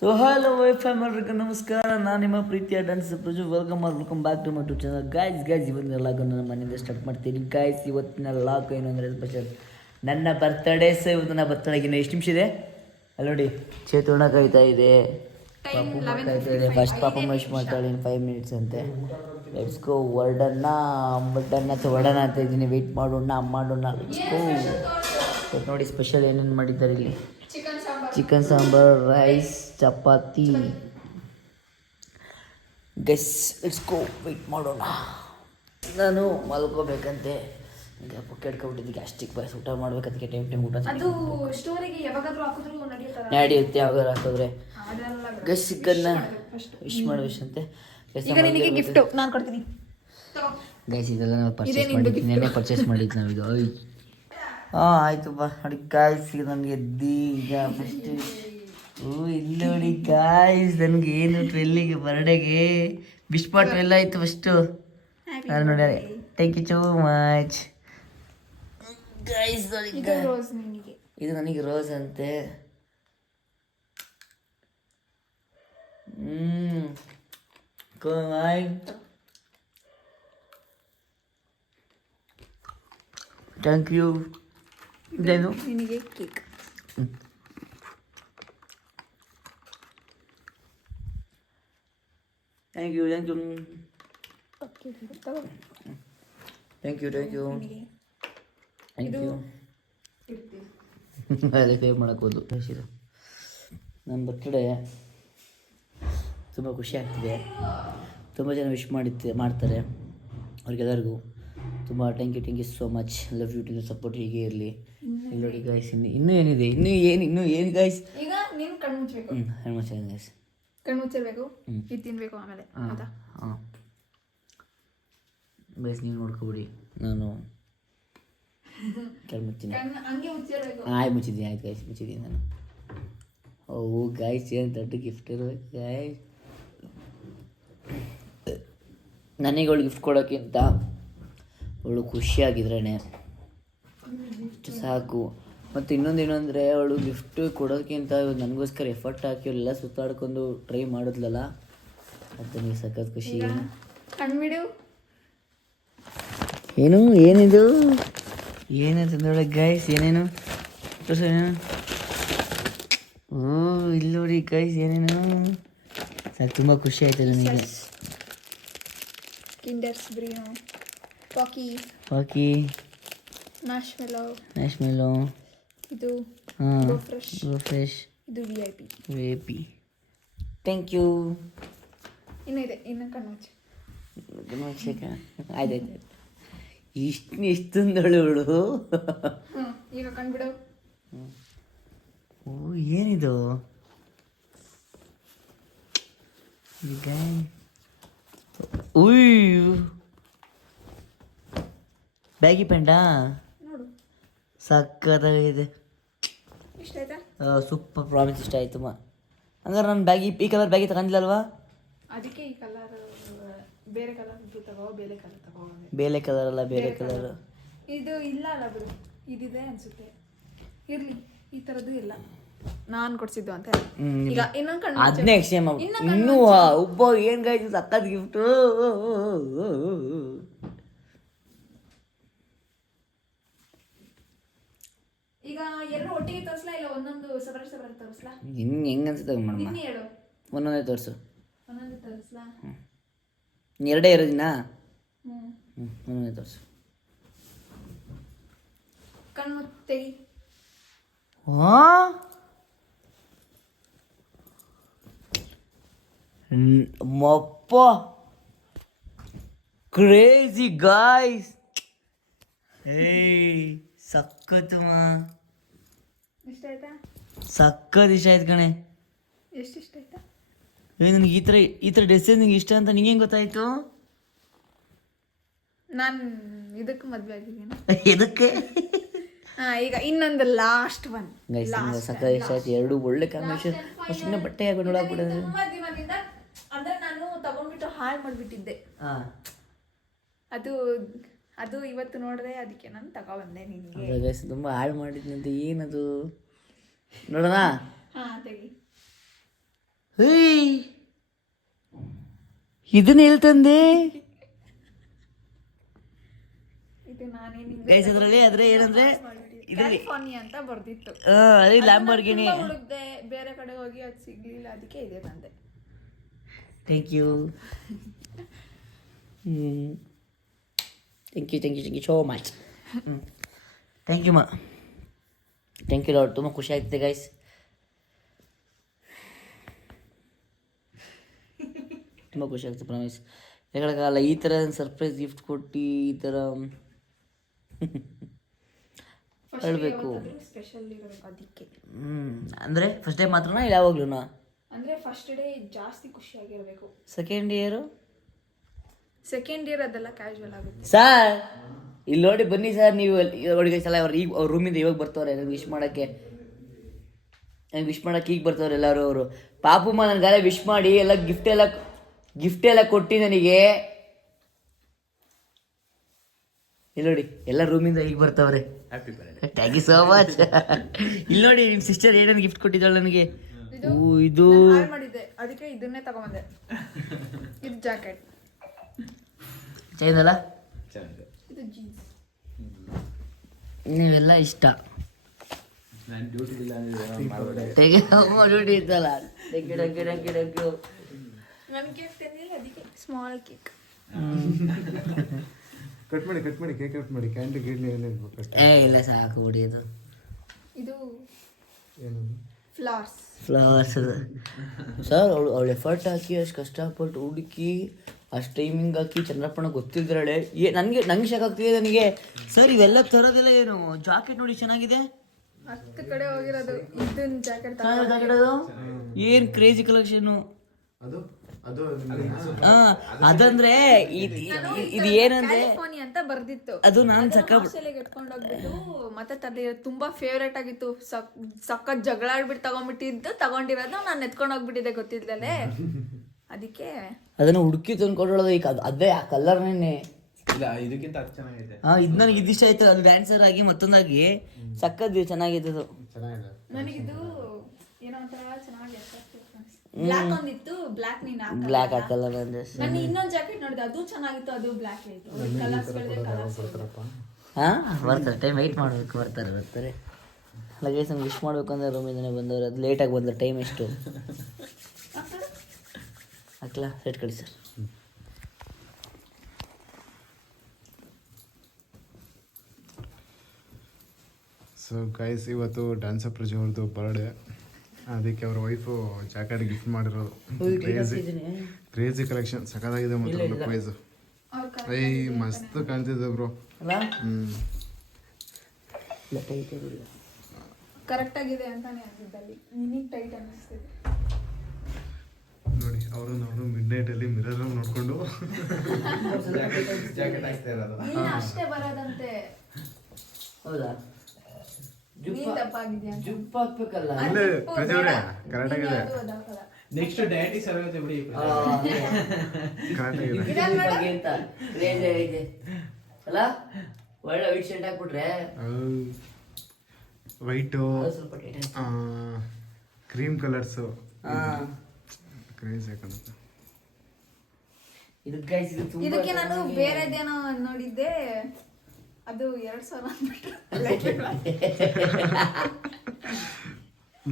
So hello wife ಎಲ್ರಿಗೂ ನಮಸ್ಕಾರ. ನಾನು ನಿಮ್ಮ ಪ್ರೀತಿಯ dance Praju. Welcome back to my to channel. Guys ಇವತ್ತಿನ ಲಾಗ್ ನನ್ನ ಮನೆಯಿಂದ ಸ್ಟಾರ್ಟ್ ಮಾಡ್ತೀನಿ. ಗಾಯ್ಸ್ ಇವತ್ತಿನ ಲಾಗ್ ಏನು ಅಂದರೆ ಸ್ಪೆಷಲ್ ನನ್ನ ಬರ್ತಡೇ. ಸೊ ಇವತ್ತು ನನ್ನ ಬರ್ತಡೇಗಿನ ಎಷ್ಟು ನಿಮಿಷ ಇದೆ ಅಲ್ಲಿ ನೋಡಿ. ಚೇತುಣ ಕಾಯ್ತಾ ಇದೆ, ಪಾಪು ಕಾಯ್ತಾ ಇದೆ. ಫಸ್ಟ್ ಪಾಪ ವಿಶ್ ಮಾಡ್ತಾಳೆ ಇನ್ 5 ಮಿನಿಟ್ಸ್ ಅಂತೆ. Let's go. ವರ್ಡನ್ನ ಅಂತ ಇದ್ದೀನಿ. ವೆಯ್ಟ್ ಮಾಡೋಣ ಲೆಟ್ಸ್ ಗೋ. ನೋಡಿ ಸ್ಪೆಷಲ್ ಏನೇನು ಮಾಡಿದ್ದಾರೆ ಇಲ್ಲಿ. Chicken sambar, rice, chapati. Guess let's go. Wait ಮಾಡೋಣ. ನಾನು ಮಲ್ಕೋಬೇಕಂತೆ. ಈಗ ಕೆಡ್ಕೊಬಿಟ್ಟಿದ್ದು ಗ್ಯಾಸ್ಟ್ರಿಕ್ ಬಾಯ್ಸ್. ಊಟ ಮಾಡ್ಬೇಕಂತ ಟೈಮ್ ಊಟ ನಡೆಯುತ್ತೆ ಯಾವಾಗಾರು ಹಾಕಿದ್ರೆ. ಗೆಸ್ ಚಿಕನ್ನ ವಿಶ್ ಅಂತೆ. ಗೈಸ್ ಇದೆಲ್ಲ ನಾವು ಪರ್ಚೇಸ್ ಮಾಡಿದ್ವಿ, ನೆನ್ನೆ ಪರ್ಚೇಸ್ ಮಾಡಿದ್ದು ನಾವಿದು. ಹಾಂ ಆಯಿತು ಬಾ. ನೋಡಿ ಗಾಯ್ಸ್ ನನಗೆ ಈಗ ಫಸ್ಟ್ ಇಲ್ಲಿ ನೋಡಿ ಗಾಯ್ಸ್ ನನಗೆ ಏನು 12ಗೆ ಬರ್ಡೇಗೆ ವಿಶ್ ಪಾಟ್ ಎಲ್ಲ ಆಯಿತು ಫಸ್ಟು. ನಾನು ನೋಡಿ thank you so much guys. ಇದು ನನಗೆ ರೋಸ್ ಅಂತೆ. Thank you. ಇದೇನು ನಿನಗೆ cake. Thank you thank you ಅದೇ ಪೇ ಮಾಡೋಕ್ಕೋದು. ನನ್ನ ಬರ್ತ್ಡೇ ತುಂಬ ಖುಷಿ ಆಗ್ತಿದೆ. ತುಂಬ ಜನ ವಿಶ್ ಮಾಡ್ತಾರೆ. ಅವ್ರಿಗೆಲ್ಲರಿಗೂ ತುಂಬ thank you so much. Love you too support ಹೀಗೆ ಇರಲಿ. ಇಲ್ಲಿ ನೋಡಿ ಗಾಯ್ಸ್ ಇನ್ನೂ ಏನಿದೆ, ಇನ್ನೂ ಏನು ಗಾಯ್ಸ್. ಈಗ ನೀನು ಕಣ್ಮುಚ್ಚಬೇಕು. ಕಣ್ಮುಚ್ಚ ಗಾಯ್ಸ್, ಕಣ್ಮುಚ್ಚಬೇಕು. ಇದು ತಿನ್ಬೇಕು ಆಮೇಲೆ. ಹಾಂ ಗೈಸ್ ನೀವು ನೋಡ್ಕೊಬಿಡಿ. ನಾನು ಕಣ್ಮುಚ್ತೀನಿ. ಮುಚ್ಚಿದ್ದೀನಿ. ಆಯ್ತು ಗಾಯ್ಸ್ ಮುಚ್ಚಿದ್ದೀನಿ ನಾನು. ಓ ಗಾಯ್ಸ್ ಏನು ದೊಡ್ಡ ಗಿಫ್ಟ್ ಇರಬೇಕು ಗಾಯ್ಸ್. ನನಗೆ ಅವಳು ಗಿಫ್ಟ್ ಕೊಡೋಕ್ಕಿಂತ ಅವಳು ಖುಷಿಯಾಗಿದ್ರೇ ಅಷ್ಟು ಸಾಕು. ಮತ್ತು ಇನ್ನೊಂದೇನು ಅಂದರೆ ಅವಳು ಗಿಫ್ಟ್ ಕೊಡೋಕ್ಕಿಂತ ನನಗೋಸ್ಕರ ಎಫರ್ಟ್ ಹಾಕಿ ಅವಳೆಲ್ಲ ಸುತ್ತಾಡ್ಕೊಂಡು ಟ್ರೈ ಮಾಡಿದ್ಲಲ್ಲ, ಅದು ನೀವು ಸಖತ್ ಖುಷಿ. ಕಣ್ಬಿಡು. ಏನಿದು ಏನಂತಂದೊಳಗೆ ಗೈಸ್ ಏನೇನು ಏನೇನು. ಓ ಇಲ್ಲಿ ನೋಡಿ ಗೈಸ್ ಏನೇನು. ಸಾಕು ತುಂಬ ಖುಷಿ ಆಯ್ತು ನನಗೆ. ಕಿಂಡರ್ ಸುಪ್ರೀಮೋ, ಪಾಕಿ, ಮ್ಯಾಶ್ಮೆಲೋ, ಇದು ಗೋ ಫ್ರೆಶ್, ಇದು VIP. Thank you. ಇನ್ನು ಕಣ್ಮುಚ್ಚು. ಆಯ್ತಾಯ್ತು. ಇಷ್ಟೊಂದಳು. ಈಗ ಕಣ್ಬಿಡು. ಓ ಏನಿದು ಈಗ. ಬ್ಯಾಗಿ ಪ್ಯಾಂಟಾ ನೋಡು, ಸಕ್ಕತ್ತಾಗಿದೆ. ಇಷ್ಟ ಆಯ್ತಾ? Super promise. ಇಷ್ಟ ಆಯ್ತು ಹಂಗಾರೆ ನಾನು ಈ ಕಲರ್ ಬ್ಯಾಗಿ ತಗೊಂಡಿಲ್ಲಲ್ವಾ? ಅದಕ್ಕೆ ಈ ಕಲರ್ ಬೇರೆ ಕಲರ್ ತಗೋ. ಬೇರೆ ಕಲರ್ ಅಲ್ಲ, ಬೇರೆ ಕಲರ್. ಇದು ಇಲ್ಲ ಅಲ್ಲ ಬಿಡು, ಇದಿದೆ ಅನ್ಸುತ್ತೆ. ಇರ್ಲಿ, ಈ ಥರದ್ದು ಇಲ್ಲ, ನಾನು ಕೊಡ್ಸಿದ್ದು ಅಂತ. ಈಗ ಇನ್ನೊಂದು ಕಣ್ಣು ಅದನ್ನೇ ಎಕ್ಸ್ಚೇಂಜ್ ಮಾಡಿ. ಇನ್ನೂ ಒಬ್ಬ ಏನು ಗಾಯ್ತು ಸಕ್ಕತ್ ಗಿಫ್ಟು. ಈಗ ಎರಡು ಒಟ್ಟಿಗೆ ತೋರಿಸ್ಲಾ ಇಲ್ಲ ಒಂದೊಂದು ಸಪರೇಟ್ ತೋರಿಸ್ಲಾ? ಹೆಂಗೆ ಅನ್ಸುತ್ತೆ ಮೇಡಮ್? ಹೇಳು. ಒಂದೊಂದೇ ತೋರಿಸು. ಒಂದೊಂದು ತೋರಿಸ್ಲಾ? ಎರಡೇ ಇರೋದಿನ. ಒಂದೊಂದೇ ತೋರಿಸು. ಕಣ್ಣು ತೆಗಿ. ಮಪ್ಪ ಕ್ರೇಜಿ ಗಾಯ್ಸ್. ಸಕ್ಕತ್ತು ಇಷ್ಟ ಆಯ್ತಾ? ಸಕ್ಕತ್ ಇಷ್ಟ ಆಯ್ತು ಕಣೆ. ಎಷ್ಟು ಇಷ್ಟ ಆಯ್ತಾ? ನನಗೆ ಈ ಥರ ಡ್ರೆಸ್ ನಿಂಗೆ ಇಷ್ಟ ಅಂತ ನಿಂಗೆ ಹೆಂಗೆ ಗೊತ್ತಾಯ್ತು? ನಾನು ಇದಕ್ಕೆ ಮದುವೆ ಆಗಿದ್ದೀನಿ. ಎದಕ್ಕೆ? ಈಗ ಇನ್ನೊಂದು ಲಾಸ್ಟ್ ಒನ್. ಸಕ್ಕತ್ ಇಷ್ಟ ಆಯ್ತು. ಎರಡು ಒಳ್ಳೆ ಕಾಂಬಿನೇಷನ್. ಸುಮ್ಮನೆ ಬಟ್ಟೆ ಹಾಕೊಂಡು ನೋಡಾಕ್ಬಿಡೋದು. ತುಂಬಾ ದಿನದಿಂದ ಅಂದ್ರೆ ನಾನು ತಗೊಂಡ್ಬಿಟ್ಟು ಹಾಳು ಮಾಡಿಬಿಟ್ಟಿದ್ದೆ. ಅದು ಇವತ್ತು ನೋಡಿದೆ, ಅದಕ್ಕೆ ನಾನು ತಗೊಬಂದೆ ನಿನಗೆ. ತುಂಬ ಹಾಳು ಮಾಡಿದ್ನಂತೆ. ಏನದು ನೋಡೋಣ. ತೆಗಿ. ಇದನ್ನ ಹೇಳ್ತಂದೆ ಇದು ನಾನೇನು ಗೈಸ್ ಅದರಲ್ಲಿ ಆದ್ರೆ ಏನಂದ್ರೆ ಕ್ಯಾಲಿಫೋರ್ನಿಯಾ ಅಂತ ಬರ್ದಿತ್ತು. ಅದೇ ಲ್ಯಾಂಬೋರ್ಗಿನಿ. ಹುಡುಕ್ದೆ, ಬೇರೆ ಕಡೆ ಹೋಗಿ ಅದು ಸಿಗ್ಲಿಲ್ಲ, ಅದಕ್ಕೆ ಇದೆ ತಂದೆ. Thank you so much. Thank you lord. ತುಂಬ ಖುಷಿ ಆಗ್ತಿದೆ ಗೈಸ್. ತುಂಬ ಖುಷಿ ಆಗ್ತದೆ ಪ್ರಾಮಿಸ್. ಹೇಳೋಕ್ಕಾಗಲ್ಲ, ಈ ಥರ ಸರ್ಪ್ರೈಸ್ ಗಿಫ್ಟ್ ಕೊಟ್ಟು ಈ ಥರ ಹೇಳಬೇಕು. ಸ್ಪೆಷಲ್ ಇರಬೇಕು ಅದಕ್ಕೆ. ಅಂದರೆ ಫಸ್ಟ್ ಡೇ ಮಾತ್ರನಾ ಇಲ್ಲ ಯಾವಾಗ್ಲೂ? ಅಂದರೆ ಫಸ್ಟ್ ಡೇ ಜಾಸ್ತಿ ಖುಷಿಯಾಗಿರಬೇಕು. ಸೆಕೆಂಡ್ ಇಯರ್ ಅದೆಲ್ಲ ಕ್ಯಾಶುವಲ್ ಆಗುತ್ತೆ. ಸರ್ ಇಲ್ಲಿ ನೋಡಿ ಬನ್ನಿ ಸರ್, ನೀವು ನೋಡಿ ಸಲ ಈಗ ಅವ್ರ ರೂಮಿಂದ ಇವಾಗ ಬರ್ತವ್ರೆ ನನಗೆ ವಿಶ್ ಮಾಡೋಕ್ಕೆ. ಈಗ ಬರ್ತವ್ರೆ ಎಲ್ಲರೂ. ಅವರು ಪಾಪುಮ್ಮ ನನಗಾರೆ ವಿಶ್ ಮಾಡಿ ಎಲ್ಲ ಗಿಫ್ಟ್ ಎಲ್ಲ ಕೊಟ್ಟು ನನಗೆ. ಇಲ್ಲಿ ನೋಡಿ ಎಲ್ಲ ರೂಮಿಂದ ಈಗ ಬರ್ತವ್ರೆ. Thank you so much. ಇಲ್ಲಿ ನೋಡಿ ನಿಮ್ಮ ಸಿಸ್ಟರ್ ಏನೇನು ಗಿಫ್ಟ್ ಕೊಟ್ಟಿದ್ದಾಳೆ ನನಗೆ. ಇದು ಮಾಡಿದ್ದೆ, ಅದಕ್ಕೆ ಇದನ್ನೇ ತಗೊಂಬಂದೆ. ಇದು ಜಾಕೆಟ್ ಚೈನಲ್ಲ, ಇದು ಜೀನ್ಸ್. ನೀವೆಲ್ಲ ಇಷ್ಟ. ಡ್ಯೂಟಿ ಇದ್ದಲ್ಲ. Thank you. ನನ್ನ ಕೇಕ್ ತಂದಿಲ್ಲ, ಅದಕ್ಕೆ ಸ್ಮಾಲ್ ಕೇಕ್. ಕಟ್ ಮಾಡಿ ಕೇಕ್ ಕಟ್ ಮಾಡಿ. ಕ್ಯಾಂಡಿ ಗಿಡ್ಲಿ ಏನಿರ್ಬೇಕು. ಇಲ್ಲ ಸಾಕು ಬಿಡಿ. ಅದು ಇದು ಏನು ಫ್ಲವರ್ಸ್ ಸರ್. ಅವಳು ಎಫರ್ಟ್ ಹಾಕಿ ಅಷ್ಟು ಕಷ್ಟಪಟ್ಟು ಹುಡುಕಿ ಅಷ್ಟು ಟೈಮಿಂಗ್ ಹಾಕಿ ಚಂದ್ರಪ್ಪಣ ಗೊತ್ತಿದ್ರಾಳೆ. ನಂಗೆ ಶಾಕ್ ಆಗ್ತಿದೆ ನನಗೆ. ಸರ್ ಇವೆಲ್ಲ ತರೋದಿಲ್ಲ ಏನು? ಜಾಕೆಟ್ ನೋಡಿ ಚೆನ್ನಾಗಿದೆ. 10 ಕಡೆ ಹೋಗಿರೋದು ಇದನ್ನ ಜಾಕೆಟ್. ಅದು ಏನು ಕ್ರೇಜಿ ಕಲೆಕ್ಷನ್ನು ಅದು ಅದಂದ್ರೆ ಇದು ಏನಂದ್ರೆ ಕ್ಯಾಲಿಫೋರ್ನಿಯಾ ಅಂತ ಬರ್ದಿತ್ತು. ಅದು ನಾನು ಎತ್ಕೊಂಡು ಹೋಗ್ಬಿಟ್ಟು ಮತ್ತೆ ತುಂಬಾ ಫೇವ್ರೇಟ್ ಆಗಿತ್ತು. ಸಖತ್ ಜಗಳ ಆಡ್ಬಿಟ್ಟು ತಗೊಂಡಿರೋದು ನಾನು ಎತ್ಕೊಂಡು ಹೋಗ್ಬಿಟ್ಟಿದ್ದೆ ಗೊತ್ತಿದ್ದಲೇ. ಅದಕ್ಕೆ ಅದನ್ನ ಹುಡುಕಿ ತಂದ್ಕೊಡೋದು. ಈಗ ಅದೇ ಆ ಕಲರ್ನೇ ಇದಕ್ಕಿಂತ ಚೆನ್ನಾಗಿದೆ. ಇದು ನನಗೆ ಇದಿಷ್ಟ ಆಯ್ತು. ಅದು ಡ್ಯಾನ್ಸರ್ ಆಗಿ ಮತ್ತೊಂದಾಗಿ ಸಖತ್ ಚೆನ್ನಾಗಿದೆ. ಅದು ಚೆನ್ನಾಗಿದೆ. ನನಗಿದು ಏನೋ ಒಂಥರ ಚೆನ್ನಾಗಿ ಬ್ಲಾಕ್ ಒಂದಿತ್ತು. ಬ್ಲಾಕ್ ಹಾಕಲ್ಲ. ನಾನು ಇನ್ನೊಂದು ಜಾಕೆಟ್ ನೋಡಿದೆ, ಅದು ಚೆನ್ನಾಗಿತ್ತು. ಅದು ಬ್ಲಾಕ್ ಇತ್ತು. ಬರ್ತಾರೆ. ಟೈಮ್ ವೆಯ್ಟ್ ಮಾಡಬೇಕು. ಬರ್ತಾರೆ. ಲಗೇಜ್ ನಂಗೆ ವಿಶ್ ಮಾಡಬೇಕು ಅಂದರೆ ರೂಮಿಂದನೇ ಬಂದವರು. ಅದು ಲೇಟಾಗಿ ಬಂದ್ರೆ ಟೈಮ್ ಎಷ್ಟು ಹಾಕ್ಲಾ ಸೆಟ್ ಕಳಿ ಸರ್. ಸೊ ಗೈಸ್, ಇವತ್ತು ಡ್ಯಾನ್ಸರ್ ಪ್ರಜು ಅವ್ರದ್ದು ಬರ್ಡೇ. ಅದಕ್ಕೆ ಅವ್ರ ವೈಫು ಜಾಕೆಟ್ ಗಿಫ್ಟ್ ಮಾಡಿರೋದು. ಕ್ರೇಜಿ ಕಲೆಕ್ಷನ್ ಸಖತ್ತಾಗಿದೆ. ಮಾತ್ರ ಲುಕ್ ವೈಸ್ ಮಸ್ತ್ ಕಾಣ್ತಿದ್ದೆ ಬ್ರೋ. ಕರೆಕ್ಟ್ ಆಗಿದೆ ಅಂತಾನೆ ಅನ್ಸಿದ್ದಲ್ಲಿ. ನಿನಗೆ ಟೈಟ್ ಅನ್ನಿಸ್ತಿದೆ ನೋಡಿ. ಅವರು ನಾವು ಮಿಡ್ ನೈಟ್ ಅಲ್ಲಿ ಮಿರರ್ ನೋಡ್ಕೊಂಡು ಜಾಕೆಟ್ ಹಾಕ್ತಾ ಇರೋದು. ಅಷ್ಟೇ ಬರೋದಂತೆ. ಹೌದಾ? ಜುಪ್ ಹಾಕ್ಬೇಕಲ್ಲ. ಇಲ್ಲ ಪ್ರಜೋರೆ ಕರೆಕ್ಟ್ ಆಗಿದೆ. ನೆಕ್ಸ್ಟ್ ಡಯಟಿ ಸರ್ವಿಸ್ ಬಿಡಿ. ಕರೆಕ್ಟ್ ಆಗಿದೆ. ಅಂತ ಕ್ರೇಜ್ ಇದೆ ಅಲ್ಲ. ಒಳ್ಳೆ ವೈಟ್ ಶರ್ಟ್ ಹಾಕ್ಬಿಟ್ರೆ ವೈಟು ಸ್ವಲ್ಪ ಕ್ರೀಮ್ ಕಲರ್ಸು ಕ್ರೇಜಿ ಕಾಣುತ್ತೆ. ಇದಕ್ಕೆ ನಾನು ಬೇರೆದೇನೋ ನೋಡಿದ್ದೆ. ಅದು 2000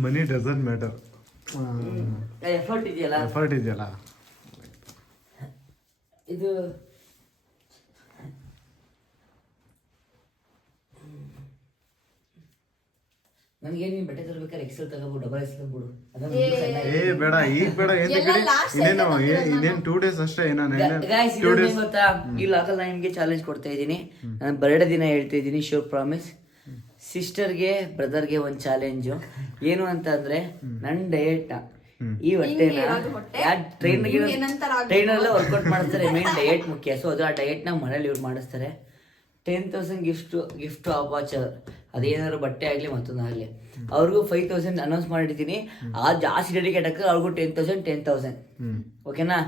ಮನಿ ಡಸಂಟ್ ಮ್ಯಾಟರ್. ಎಫರ್ಟ್ ಇದೆಯಲ್ಲ. ಇದು ನನಗೆ ನೀನು ಬಟ್ಟೆ ತರಬೇಕಾದ್ರೆ ಎಕ್ಸೆಲ್ ತಗೋಬಿಡು, ಡಬಲ್ ಎಕ್ಸೆಲ್ ತಗೋಬಿಡು. ಏ ಬೇಡ, ಈಗ ಬೇಡ. ಇನ್ನೇನು 2 days ಅಷ್ಟೇ. ಗೊತ್ತಾ, ಈ ಲಾಕಲ್ ನಾನು ನಿಮಗೆ ಚಾಲೆಂಜ್ ಕೊಡ್ತಾ ಇದ್ದೀನಿ. ನಾನು ಬರ್ಡೇ ದಿನ ಹೇಳ್ತಾ ಇದ್ದೀನಿ, ಶೋರ್ ಪ್ರಾಮಿಸ್. ಸಿಸ್ಟರ್ಗೆ ಬ್ರದರ್ಗೆ ಒಂದು ಚಾಲೆಂಜು. ಏನು ಅಂತ ಅಂದ್ರೆ, ನನ್ನ ಡಯಟ್ ಈ ಹೊಟ್ಟೆನ ಟ್ರೈನಲ್ಲೇ ವರ್ಕೌಟ್ ಮಾಡಿಸ್ತಾರೆ. ಮೇನ್ ಡಯಟ್ ಮುಖ್ಯ. ಸೊ ಅದು ಆ ಡಯಟ್ನ ಮನೇಲಿ ಇವ್ರು ಮಾಡಿಸ್ತಾರೆ. 10,000 ಗಿಫ್ಟ್ ವಾಚರ್. ಅದೇನಾದ್ರು ಬಟ್ಟೆ ಆಗಲಿ ಮತ್ತೊಂದಾಗಲಿ. ಅವ್ರಿಗೂ 5,000 ಅನೌನ್ಸ್ ಮಾಡಿದ್ದೀನಿ. ಆ ಜಾಸ್ತಿ ಡೆಡಿಕೇಟ್ ಆಗ್ತದೆ. ಅವ್ರಿಗೂ 10,000. ಓಕೆನಾ?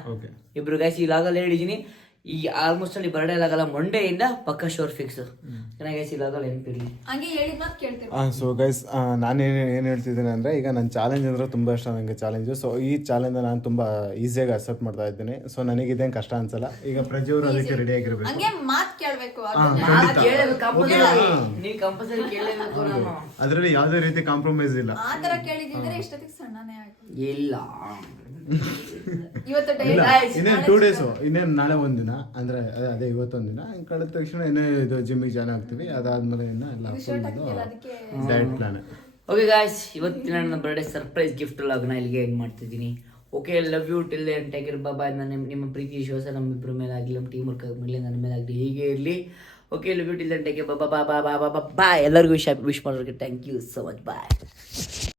ಇಬ್ರು ಗೈಸ್ ಈ ಲಾಗಲ್ಲಿ ಹೇಳಿದ್ದೀನಿ. ಈಗ ಆಲ್ಮೋಸ್ಟ್ ಅಲ್ಲಿ ಬರ್ಡೇ ಆಗಲ್ಲ ಮಂಡೆಯಿಂದ ಪಕ್ಕ ಶೋರ್ ಫಿಕ್ಸ್ ಚೆನ್ನಾಗಿ ಸಿಗಲ್ಲ ನೆನಪಿರಲಿ. ಹಂಗೆ ಹೇಳಿದ ಮಾತು ಕೇಳ್ತೀವಿ. ಸೊ ಗೈಸ್ ನಾನು ಏನು ಹೇಳ್ತಿದ್ದೀನಿ ಅಂದರೆ, ಈಗ ನನ್ನ ಚಾಲೆಂಜ್ ಅಂದರೆ ತುಂಬ ಇಷ್ಟ ನನಗೆ ಚಾಲೆಂಜು. ಸೊ ಈ ಚಾಲೆಂಜ್ ನಾನು ತುಂಬ ಈಸಿಯಾಗಿ ಅಕ್ಸೆಪ್ಟ್ ಮಾಡ್ತಾ ಇದ್ದೀನಿ. ಸೊ ನನಗೆ ಇದೇನು ಕಷ್ಟ ಅನ್ಸಲ್ಲ. ಈಗ ಪ್ರತಿಯೊಬ್ಬರು ಅದಕ್ಕೆ ರೆಡಿ ಆಗಿರಬೇಕು. ಹಂಗೆ ಮಾತು ಕೇಳಬೇಕು. ನೀವು ಕಂಪಲ್ಸರಿ ಕೇಳಲೇಬೇಕು. ನಾನು ಅದರಲ್ಲಿ ಯಾವುದೇ ರೀತಿ ಕಾಂಪ್ರಮೈಸ್ ಇಲ್ಲ. ಆ ತರ ಕೇಳಿದ್ರೆ ಇಷ್ಟೊತ್ತಿಗೆ ಸಣ್ಣನೇ ಆಯ್ತು. ಇಲ್ಲ ಇವತ್ತು ಇಲ್ಲ, ಡೈಲಿ ಇನ್ನೇನು 2 ಡೇಸು, ಇನ್ನೇನು ನಾಳೆ ಒಂದಿನ ಅಂದರೆ ಅದೇ ಇವತ್ತೊಂದಿನ ಹಿಂಗೆ ಕಳೆದ ತಕ್ಷಣ ಇನ್ನೇ ಇದು ಜಿಮ್ಮಿಗೆ ಜಾಯ್ನ್ ಆಗ್ತೀವಿ. ಅದಾದ್ಮೇಲೆ ಇನ್ನು ಎಲ್ಲ ಅದಕ್ಕೆ ಡಯಟ್ ಪ್ಲಾನ್. ಓಕೆ ಗಾಯ್ಸ್, ಇವತ್ತಿನ ನನ್ನ ಬರ್ಡೇ ಸರ್ಪ್ರೈಸ್ ಗಿಫ್ಟ್ ಲಾಗ್ನ ಇಲ್ಲಿಗೆ ಎಂಡ್ ಮಾಡ್ತಿದ್ದೀನಿ. Okay, love you till and take care. Bye. ನಿಮ್ಮ ಪ್ರೀತಿ ವಿಶ್ವಾಸ ನಮ್ಮಿಬ್ಬರ ಮೇಲೆ ಆಗಲಿ, ನಮ್ಮ ಟೀಮ್ ವರ್ಕ್ ಆಗಲಿ, ನನ್ನ ಮೇಲೆ ಆಗಲಿ, ಹೀಗೆ ಇರಲಿ. Okay, love you till and take care. Bye. ಎಲ್ಲರಿಗೂ ವಿಶ್ ಮಾಡೋರಿಗೆ thank you so much. Bye.